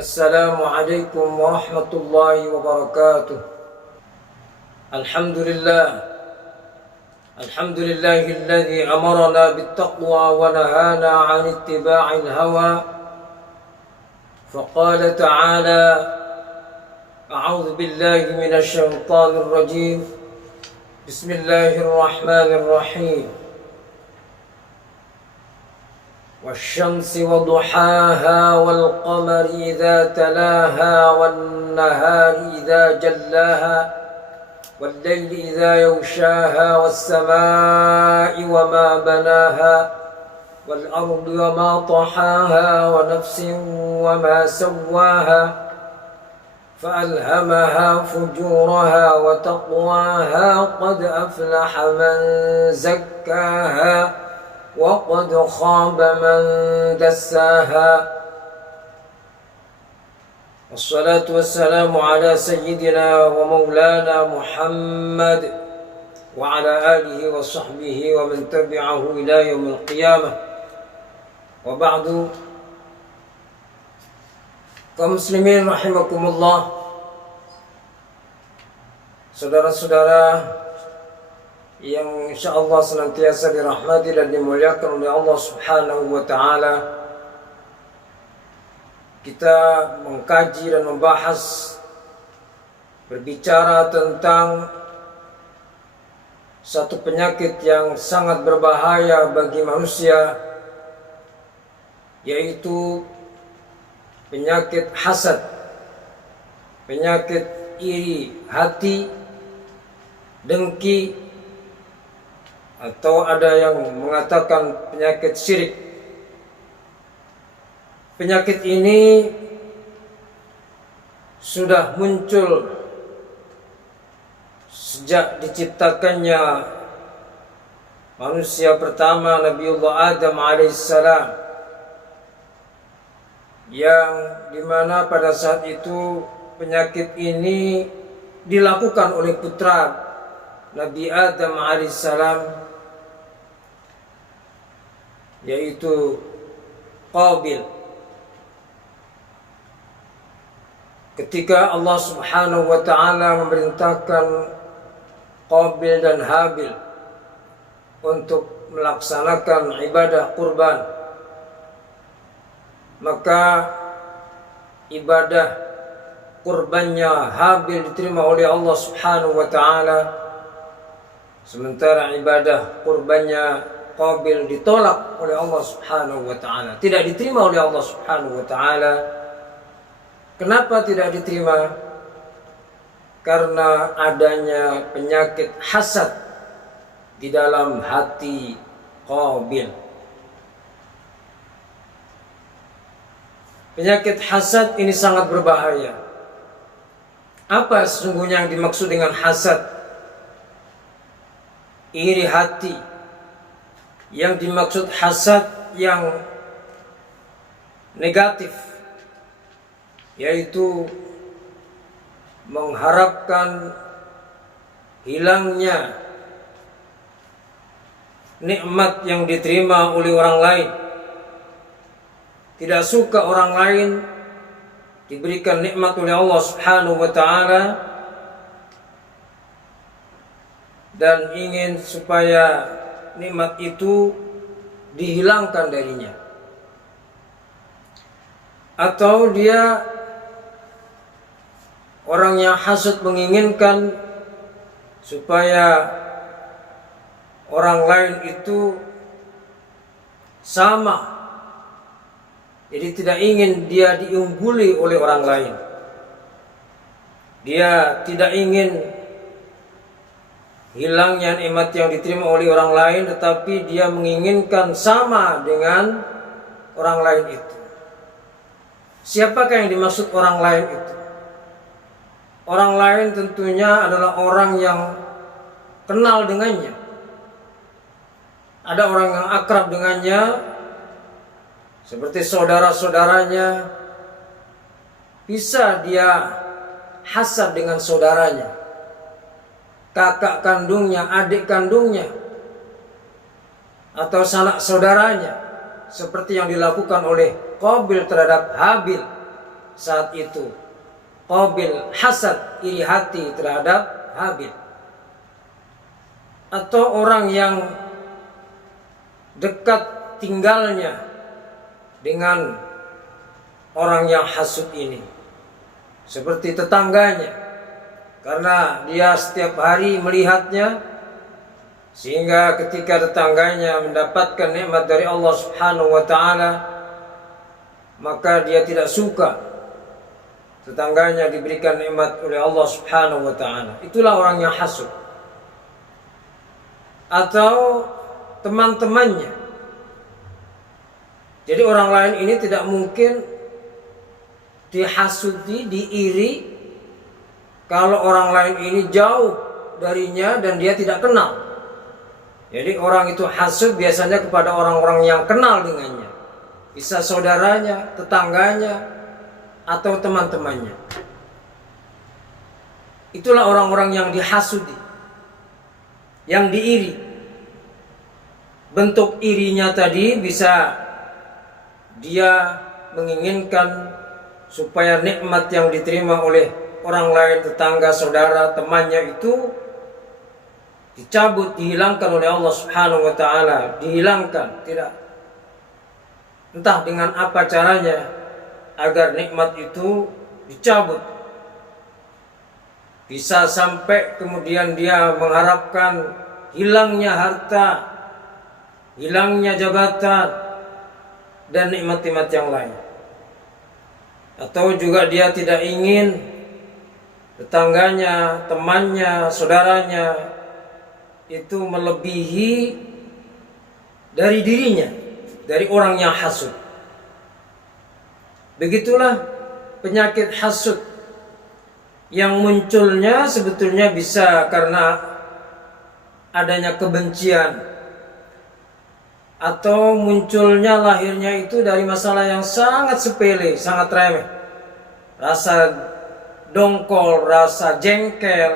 السلام عليكم ورحمة الله وبركاته. الحمد لله الذي أمرنا بالتقوى ونهانا عن اتباع الهوى، فقال تعالى: أعوذ بالله من الشيطان الرجيم، بسم الله الرحمن الرحيم. والشمس وضحاها والقمر إذا تلاها والنهار إذا جلاها والليل إذا يغشاها والسماء وما بناها والأرض وما طحاها ونفس وما سواها فألهمها فجورها وتقواها قد أفلح من زكاها وقد خاب من دساها. والصلاة والسلام على سيدنا ومولانا محمد وعلى آله وصحبه ومن تبعه إلى يوم القيامة. وبعد، kaum muslimin rahimakumullah, saudara-saudara yang insyaallah senantiasa dirahmati dan dimuliakan oleh Allah Subhanahu wa taala, kita mengkaji dan membahas, berbicara tentang satu penyakit yang sangat berbahaya bagi manusia, yaitu penyakit hasad, penyakit iri hati, dengki, atau ada yang mengatakan penyakit syirik. Penyakit ini sudah muncul sejak diciptakannya manusia pertama, Nabiullah Adam alaihissalam, yang dimana pada saat itu penyakit ini dilakukan oleh putra Nabi Adam alaihissalam, yaitu Qabil. Ketika Allah Subhanahu wa taala memerintahkan Qabil dan Habil untuk melaksanakan ibadah kurban, maka ibadah kurbannya Habil diterima oleh Allah Subhanahu wa taala, sementara ibadah kurbannya Qabil ditolak oleh Allah Subhanahu wa taala, tidak diterima oleh Allah Subhanahu wa taala. Kenapa tidak diterima? Karena adanya penyakit hasad di dalam hati Qabil. Penyakit hasad ini sangat berbahaya. Apa sesungguhnya yang dimaksud dengan hasad? Iri hati. Yang dimaksud hasad yang negatif, yaitu mengharapkan hilangnya nikmat yang diterima oleh orang lain, tidak suka orang lain diberikan nikmat oleh Allah Subhanahu wa taala, dan ingin supaya nikmat itu dihilangkan darinya. Atau dia orang yang hasad menginginkan supaya orang lain itu sama, jadi tidak ingin dia diungguli oleh orang lain. Dia tidak ingin hilangnya nikmat yang diterima oleh orang lain, tetapi dia menginginkan sama dengan orang lain itu. Siapakah yang dimaksud orang lain itu? Orang lain tentunya adalah orang yang kenal dengannya. Ada orang yang akrab dengannya, seperti saudara-saudaranya. Bisa dia hasad dengan saudaranya, kakak kandungnya, adik kandungnya, atau sanak saudaranya, seperti yang dilakukan oleh Qabil terhadap Habil. saat itu Qabil hasad, iri hati terhadap Habil. Atau orang yang dekat tinggalnya dengan orang yang hasud ini, seperti tetangganya, karena dia setiap hari melihatnya, sehingga ketika tetangganya mendapatkan nikmat dari Allah Subhanahu wa taala, maka dia tidak suka tetangganya diberikan nikmat oleh Allah Subhanahu wa taala. Itulah orang yang hasud. Atau teman-temannya. Jadi orang lain ini tidak mungkin dihasudi, diiri kalau orang lain ini jauh darinya dan dia tidak kenal. Jadi orang itu hasud biasanya kepada orang-orang yang kenal dengannya, bisa saudaranya, tetangganya, atau teman-temannya. Itulah orang-orang yang dihasudi, yang diiri. Bentuk irinya tadi bisa dia menginginkan supaya nikmat yang diterima oleh orang lain, tetangga, saudara, temannya itu dicabut, dihilangkan oleh Allah Subhanahu wa taala, dihilangkan, tidak. Entah dengan apa caranya agar nikmat itu dicabut. Bisa sampai kemudian dia mengharapkan hilangnya harta, hilangnya jabatan, dan nikmat-nikmat yang lain. Atau juga dia tidak ingin tetangganya, temannya, saudaranya itu melebihi dari dirinya, dari orang yang hasud. Begitulah penyakit hasud yang munculnya sebetulnya bisa karena adanya kebencian, atau munculnya lahirnya itu dari masalah yang sangat sepele, sangat remeh. Rasa dongkol, rasa jengkel,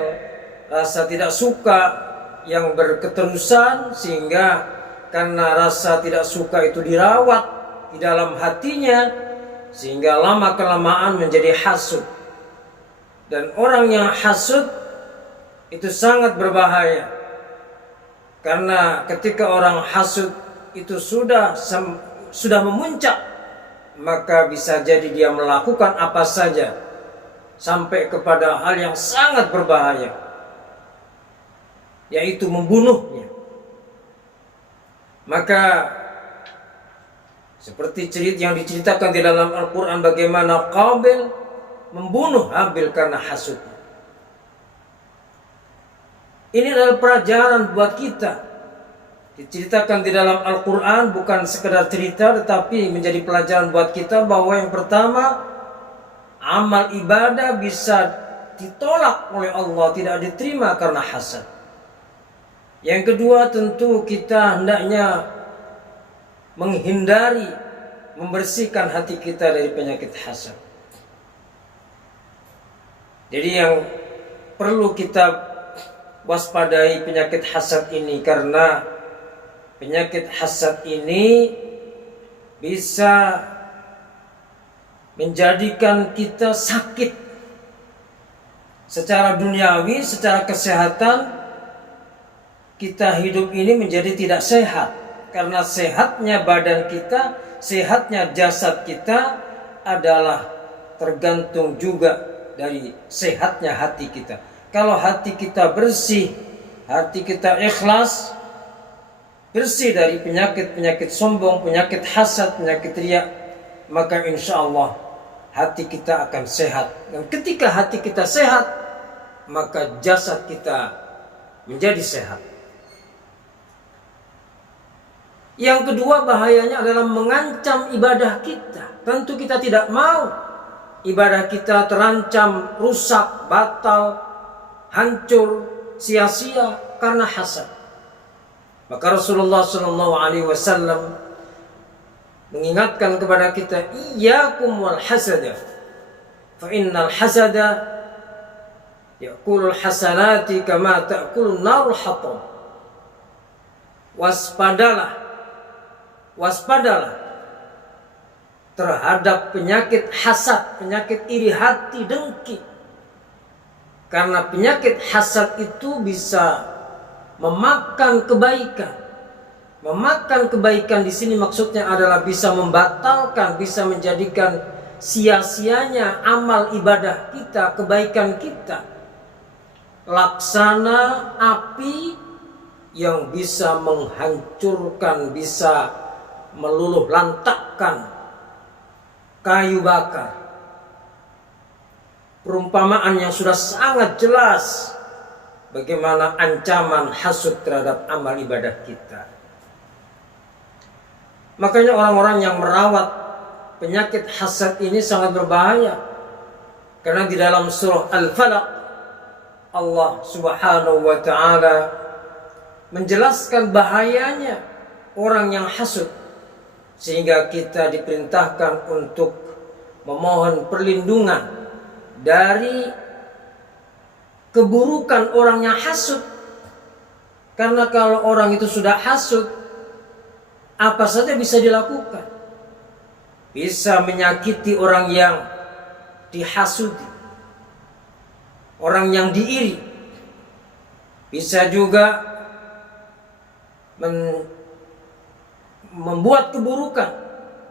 rasa tidak suka yang berketerusan, sehingga karena rasa tidak suka itu dirawat di dalam hatinya, sehingga lama-kelamaan menjadi hasud. Dan orang yang hasud itu sangat berbahaya, karena ketika orang hasud itu sudah memuncak, maka bisa jadi dia melakukan apa saja sampai kepada hal yang sangat berbahaya, yaitu membunuhnya. Maka seperti cerita yang diceritakan di dalam Al-Quran, bagaimana Qabil membunuh Habil karena hasudnya. Ini adalah pelajaran buat kita. Diceritakan di dalam Al-Quran bukan sekedar cerita, tetapi menjadi pelajaran buat kita bahwa yang pertama, amal ibadah bisa ditolak oleh Allah, tidak diterima karena hasad. Yang kedua, tentu kita hendaknya menghindari, membersihkan hati kita dari penyakit hasad. Jadi yang perlu kita waspadai penyakit hasad ini, karena penyakit hasad ini bisa menjadikan kita sakit secara duniawi, secara kesehatan. Kita hidup ini menjadi tidak sehat, karena sehatnya badan kita, sehatnya jasad kita adalah tergantung juga dari sehatnya hati kita. Kalau hati kita bersih, hati kita ikhlas, bersih dari penyakit-penyakit sombong, penyakit hasad, penyakit riya, maka insya Allah hati kita akan sehat. Dan ketika hati kita sehat, maka jasad kita menjadi sehat. Yang kedua, bahayanya adalah mengancam ibadah kita. Tentu kita tidak mau ibadah kita terancam rusak, batal, hancur, sia-sia karena hasad. Maka Rasulullah SAW mengingatkan kepada kita, iyyakum wal hasada, fa innal hasada ya'kulul hasanati kama ta'kulun narul hatab. Waspadalah terhadap penyakit hasad, penyakit iri hati, dengki. Karena penyakit hasad itu bisa memakan kebaikan. Memakan kebaikan di sini maksudnya adalah bisa membatalkan, bisa menjadikan sia-sianya amal ibadah kita, kebaikan kita. Laksana api yang bisa menghancurkan, bisa meluluh lantakkan kayu bakar. Perumpamaan yang sudah sangat jelas bagaimana ancaman hasud terhadap amal ibadah kita. Makanya orang-orang yang merawat penyakit hasad ini sangat berbahaya. Karena di dalam surah Al-Falaq Allah Subhanahu wa taala menjelaskan bahayanya orang yang hasud, sehingga kita diperintahkan untuk memohon perlindungan dari keburukan orang yang hasud. Karena kalau orang itu sudah hasud, apa saja bisa dilakukan. Bisa menyakiti orang yang dihasudi, orang yang diiri. Bisa juga membuat keburukan,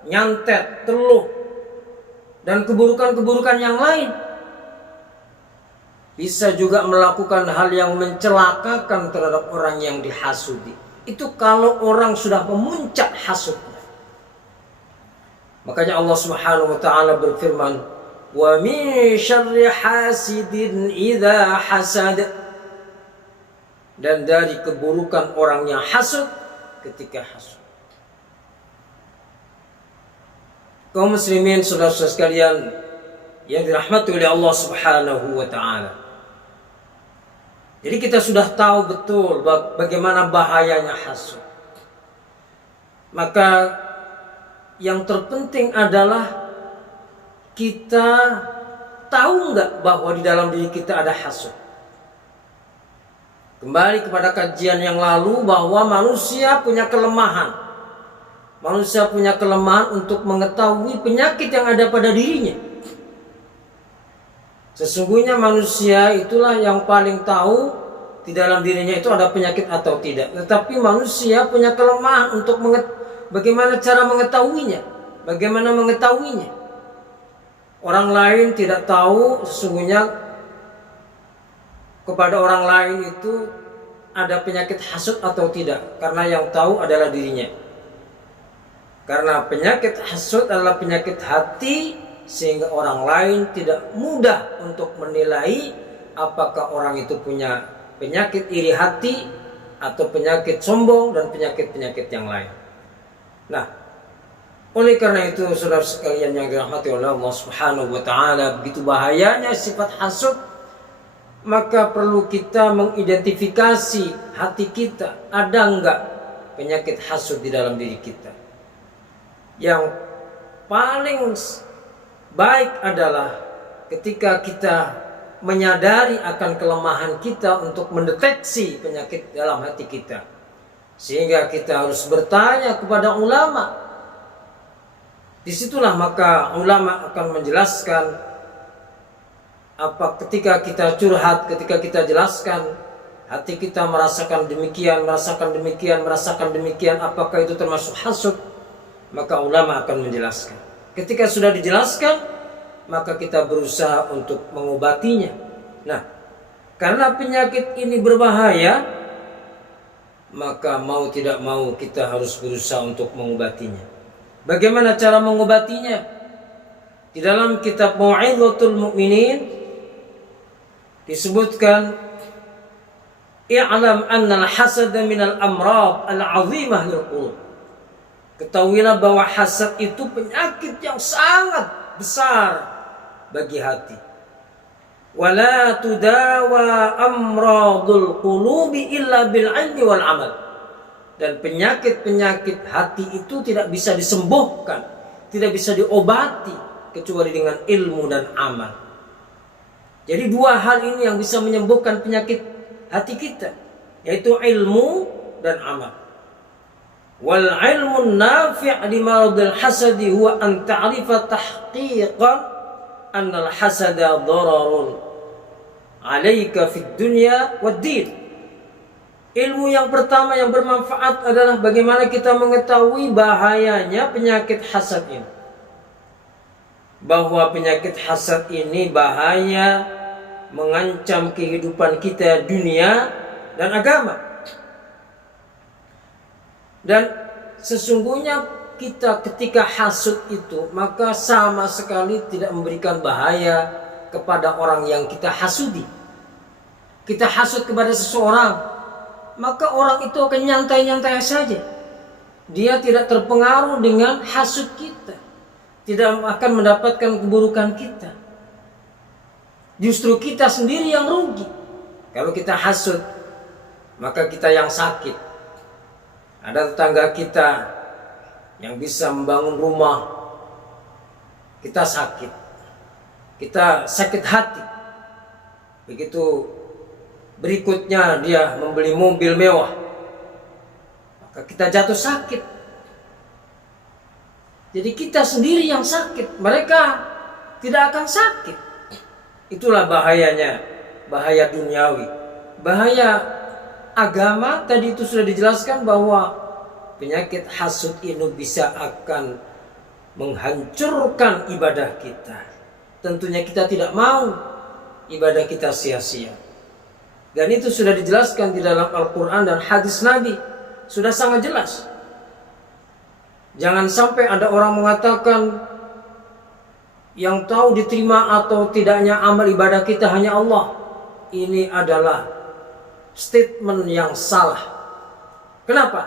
nyantet, teluh, dan keburukan-keburukan yang lain. Bisa juga melakukan hal yang mencelakakan terhadap orang yang dihasudi. Itu kalau orang sudah memuncak hasudnya. Makanya Allah Subhanahu wa taala berfirman, "Wa min syarri hasidin idza hasad." Dan dari keburukan orang yang hasud ketika hasud. Kaum muslimin, saudara-saudara sekalian yang dirahmati oleh Allah Subhanahu wa taala. Jadi kita sudah tahu betul bagaimana bahayanya hasud. Maka yang terpenting adalah kita tahu nggak bahwa di dalam diri kita ada hasud. Kembali kepada kajian yang lalu bahwa manusia punya kelemahan. Manusia punya kelemahan untuk mengetahui penyakit yang ada pada dirinya. Sesungguhnya manusia itulah yang paling tahu di dalam dirinya itu ada penyakit atau tidak. Tetapi manusia punya kelemahan untuk bagaimana cara mengetahuinya. Bagaimana mengetahuinya. Orang lain tidak tahu sesungguhnya kepada orang lain itu ada penyakit hasud atau tidak. Karena yang tahu adalah dirinya. Karena penyakit hasud adalah penyakit hati, sehingga orang lain tidak mudah untuk menilai apakah orang itu punya penyakit iri hati atau penyakit sombong dan penyakit-penyakit yang lain. Nah, oleh karena itu saudara sekalian yang dirahmati oleh Allah Subhanahu wa taala, begitu bahayanya sifat hasud, maka perlu kita mengidentifikasi hati kita, ada enggak penyakit hasud di dalam diri kita. Yang paling baik adalah ketika kita menyadari akan kelemahan kita untuk mendeteksi penyakit dalam hati kita. Sehingga kita harus bertanya kepada ulama. Disitulah maka ulama akan menjelaskan apa ketika kita curhat, ketika kita jelaskan hati kita merasakan demikian, merasakan demikian, apakah itu termasuk hasud? Maka ulama akan menjelaskan. Ketika sudah dijelaskan, maka kita berusaha untuk mengobatinya. Nah, karena penyakit ini berbahaya, maka mau tidak mau kita harus berusaha untuk mengobatinya. Bagaimana cara mengobatinya? Di dalam kitab Mau'izatul Mu'minin disebutkan, "I'lam anna al-hasada minal amrad al-'azimah lil qulub." Ketahuilah bahwa hasad itu penyakit yang sangat besar bagi hati. Wala tudawa amradul qulubi illa bil ilmi wal amal. Dan penyakit-penyakit hati itu tidak bisa disembuhkan, tidak bisa diobati kecuali dengan ilmu dan amal. Jadi dua hal ini yang bisa menyembuhkan penyakit hati kita, yaitu ilmu dan amal. Wal ilmun nafi' di maradil hasadi huwa an ta'rifa tahqiqan anna al-hasada dararun 'alaika fid dunya wad din. Ilmu yang pertama yang bermanfaat adalah bagaimana kita mengetahui bahayanya penyakit hasad ini. Bahwa penyakit hasad ini bahaya, mengancam kehidupan kita dunia dan agama. Dan sesungguhnya kita ketika hasud itu maka sama sekali tidak memberikan bahaya kepada orang yang kita hasudi. Kita hasud kepada seseorang, maka orang itu akan nyantai-nyantai saja. Dia tidak terpengaruh dengan hasud kita, tidak akan mendapatkan keburukan kita. Justru kita sendiri yang rugi. Kalau kita hasud, maka kita yang sakit. Ada tetangga kita yang bisa membangun rumah, kita sakit. Kita sakit hati. Begitu berikutnya dia membeli mobil mewah, maka kita jatuh sakit. Jadi kita sendiri yang sakit, mereka tidak akan sakit. Itulah bahayanya, bahaya duniawi. Bahaya agama tadi itu sudah dijelaskan bahwa penyakit hasud ini bisa akan menghancurkan ibadah kita. Tentunya kita tidak mau ibadah kita sia-sia. Dan itu sudah dijelaskan di dalam Al-Quran dan hadis Nabi. Sudah sangat jelas. Jangan sampai ada orang mengatakan yang tahu diterima atau tidaknya amal ibadah kita hanya Allah. Ini adalah statement yang salah. Kenapa?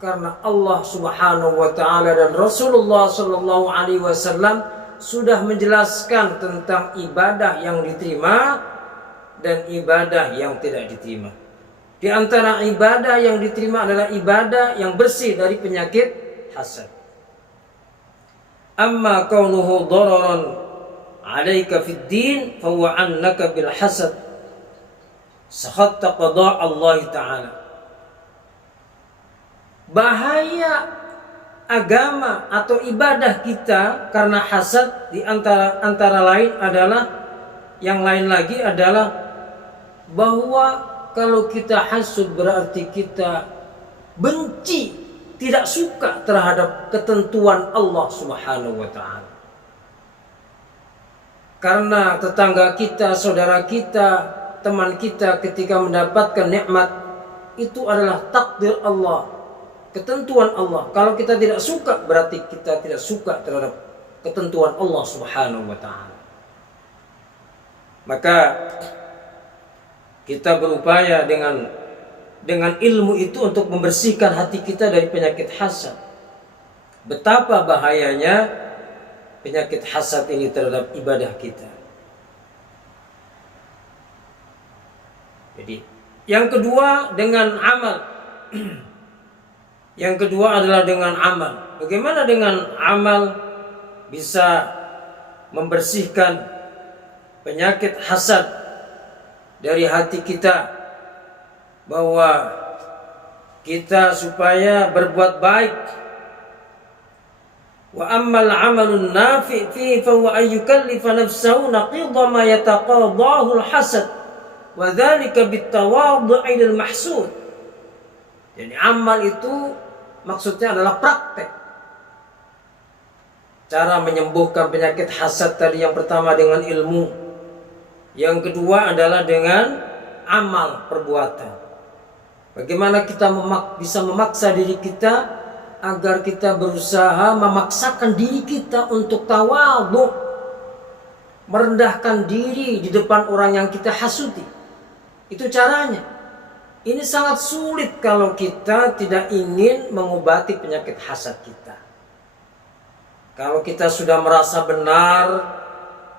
Karena Allah Subhanahu wa taala dan Rasulullah sallallahu alaihi wasallam sudah menjelaskan tentang ibadah yang diterima dan ibadah yang tidak diterima. Di antara ibadah yang diterima adalah ibadah yang bersih dari penyakit hasad. Amma kaunuhu dararan 'alaika fid din fa huwa annaka bil hasad sakhatta qada' Allah taala. Bahaya agama atau ibadah kita karena hasad di antara lain adalah, yang lain lagi adalah bahwa kalau kita hasud berarti kita benci, tidak suka terhadap ketentuan Allah Subhanahu wa taala. Karena tetangga kita, saudara kita, teman kita ketika mendapatkan nikmat itu adalah takdir Allah, ketentuan Allah. Kalau kita tidak suka berarti kita tidak suka terhadap ketentuan Allah Subhanahu wa taala. Maka kita berupaya dengan ilmu itu untuk membersihkan hati kita dari penyakit hasad. Betapa bahayanya penyakit hasad ini terhadap ibadah kita. Jadi, yang kedua dengan amal. Yang kedua adalah dengan amal. Bagaimana dengan amal bisa membersihkan penyakit hasad dari hati kita, bahwa kita supaya berbuat baik. Wa ammal 'amalun nafi' fi fa huwa ayyukallifa nafsahu naqidha ma yataqadahu al-hasad wa dzalika bitawadhu'i lil mahsud. Jadi amal itu maksudnya adalah praktek. Cara menyembuhkan penyakit hasad tadi yang pertama dengan ilmu. Yang kedua adalah dengan amal perbuatan. Bagaimana kita bisa memaksa diri kita agar kita berusaha memaksakan diri kita untuk tawadhu, merendahkan diri di depan orang yang kita hasuti. Itu caranya. Ini sangat sulit kalau kita tidak ingin mengobati penyakit hasad kita. Kalau kita sudah merasa benar,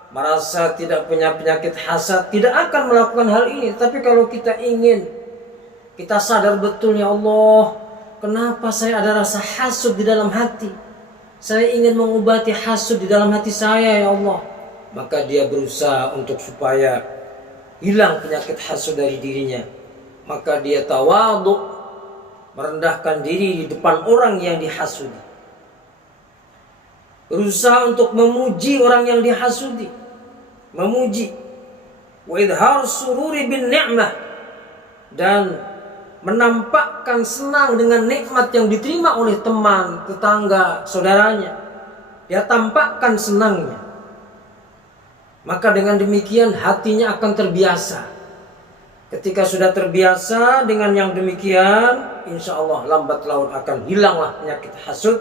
merasa tidak punya penyakit hasad, tidak akan melakukan hal ini. Tapi kalau kita ingin, kita sadar betul, ya Allah, kenapa saya ada rasa hasud di dalam hati? Saya ingin mengobati hasud di dalam hati saya, ya Allah. Maka dia berusaha untuk supaya hilang penyakit hasud dari dirinya. Maka dia tawadhu, merendahkan diri di depan orang yang dihasudi, berusaha untuk memuji orang yang dihasudi, memuji, wa idharus sururi bin ni'mah, dan menampakkan senang dengan nikmat yang diterima oleh teman, tetangga, saudaranya. Dia tampakkan senangnya. Maka dengan demikian hatinya akan terbiasa. Ketika sudah terbiasa dengan yang demikian, insya Allah lambat laun akan hilanglah penyakit hasud.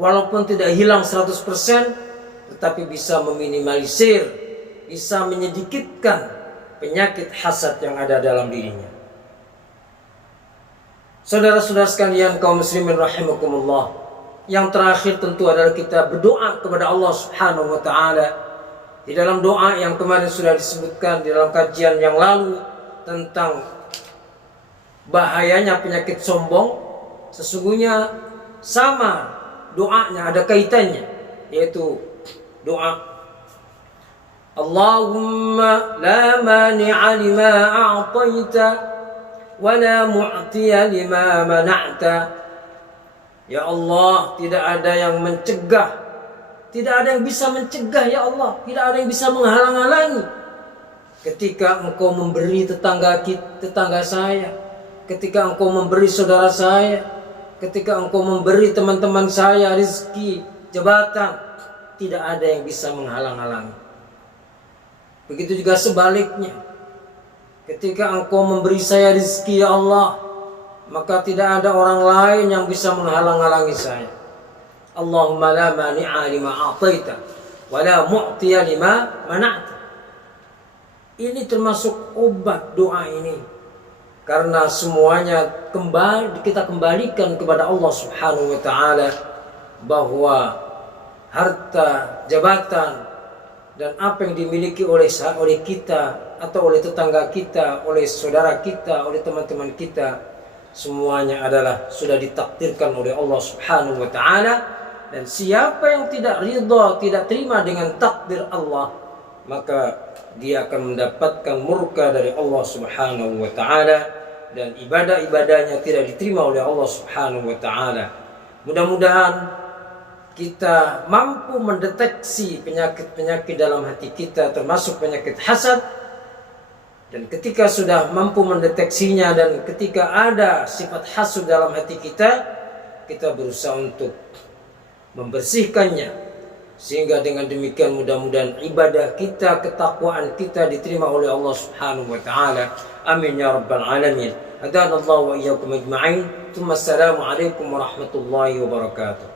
Walaupun tidak hilang 100%, tetapi bisa meminimalisir, bisa menyedikitkan penyakit hasad yang ada dalam dirinya. Saudara-saudara sekalian kaum muslimin rahimakumullah, yang terakhir tentu adalah kita berdoa kepada Allah Subhanahu wa taala. Di dalam doa yang kemarin sudah disebutkan di dalam kajian yang lalu tentang bahayanya penyakit sombong, sesungguhnya sama doanya, ada kaitannya, yaitu doa Allahumma la mani'a lima a'taita wa la mu'tiya lima mana'ta. Ya Allah, tidak ada yang mencegah, tidak ada yang bisa mencegah ya Allah, tidak ada yang bisa menghalang-halangi ketika Engkau memberi tetangga saya, ketika Engkau memberi saudara saya, ketika Engkau memberi teman-teman saya rezeki, jabatan, tidak ada yang bisa menghalang-halangi. Begitu juga sebaliknya, ketika Engkau memberi saya rezeki ya Allah, maka tidak ada orang lain yang bisa menghalang-halangi saya. Allahumma la mani'a lima a'taita wa la mu'tiya lima mana'ta. Ini termasuk obat doa ini, karena semuanya kita kembalikan kepada Allah Subhanahu wa taala, bahwa harta, jabatan, dan apa yang dimiliki oleh kita atau oleh tetangga kita, oleh saudara kita, oleh teman-teman kita, semuanya adalah sudah ditakdirkan oleh Allah Subhanahu wa taala. Dan siapa yang tidak ridha, tidak terima dengan takdir Allah, maka dia akan mendapatkan murka dari Allah Subhanahu wa taala, dan ibadah-ibadahnya tidak diterima oleh Allah Subhanahu wa taala. Mudah-mudahan kita mampu mendeteksi penyakit-penyakit dalam hati kita, termasuk penyakit hasad. Dan ketika sudah mampu mendeteksinya, dan ketika ada sifat hasud dalam hati kita, kita berusaha untuk membersihkannya, sehingga dengan demikian mudah-mudahan ibadah kita, ketakwaan kita diterima oleh Allah Subhanahu wa taala. Amin ya rabbal alamin. Hadanallahu wa iyyakum ajma'in. Assalamu alaikum warahmatullahi wabarakatuh.